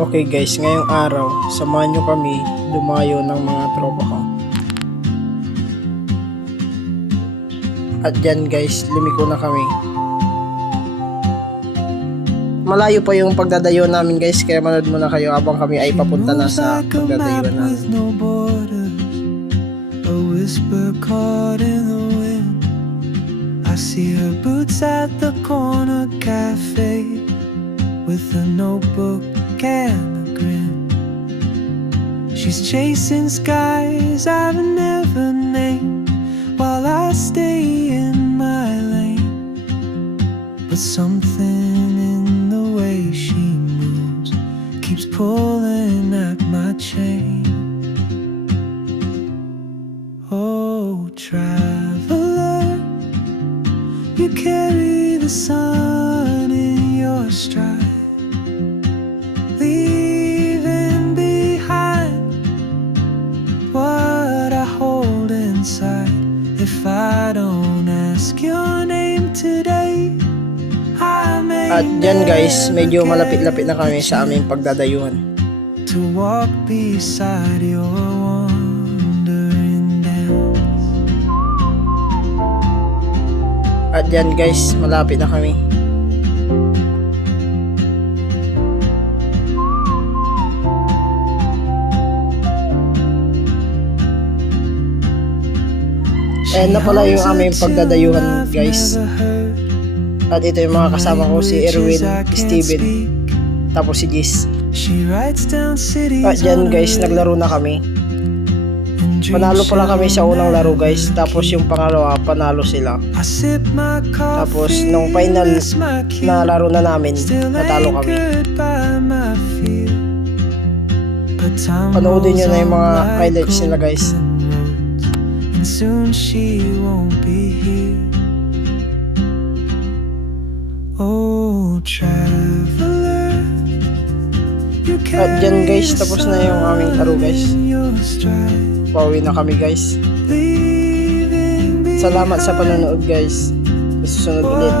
Okay guys, ngayong araw, samahan nyo kami dumayo ng mga tropa ko. At dyan guys, lumiko na kami. Malayo pa yung pagdadayo namin guys, kaya manood muna kayo habang kami ay papunta na sa pagdadayo namin. A whisper caught in the wind. I see her boots at the corner cafe with a notebook and a grin. She's chasing skies I've never named while I stay in my lane. But something in the way she moves keeps pulling at my chain. Oh, traveler, you carry the sun in your stride, leaving behind what I hold inside. If I don't ask your name today, I may At dyan guys, medyo malapit-lapit na kami sa aming pagdadayuhan. to walk beside your wandering dance. At dyan guys, malapit na kami. Ayan na pala yung aming pagdadayuhan guys. At ito yung mga kasama ko, si Erwin, Steven, tapos si Jis. At dyan guys, naglaro na kami. Panalo pala kami sa unang laro guys, tapos yung pangalawa, panalo sila. Tapos nung final na laro na namin, natalo kami. Panoodin nyo na yung mga highlights nila guys. And soon she won't be here. Oh, traveler, you At dyan guys, tapos na yung aming laro guys. your stride, Pauwi na kami guys. leaving Salamat sa panonood guys. Sa susunod ulit.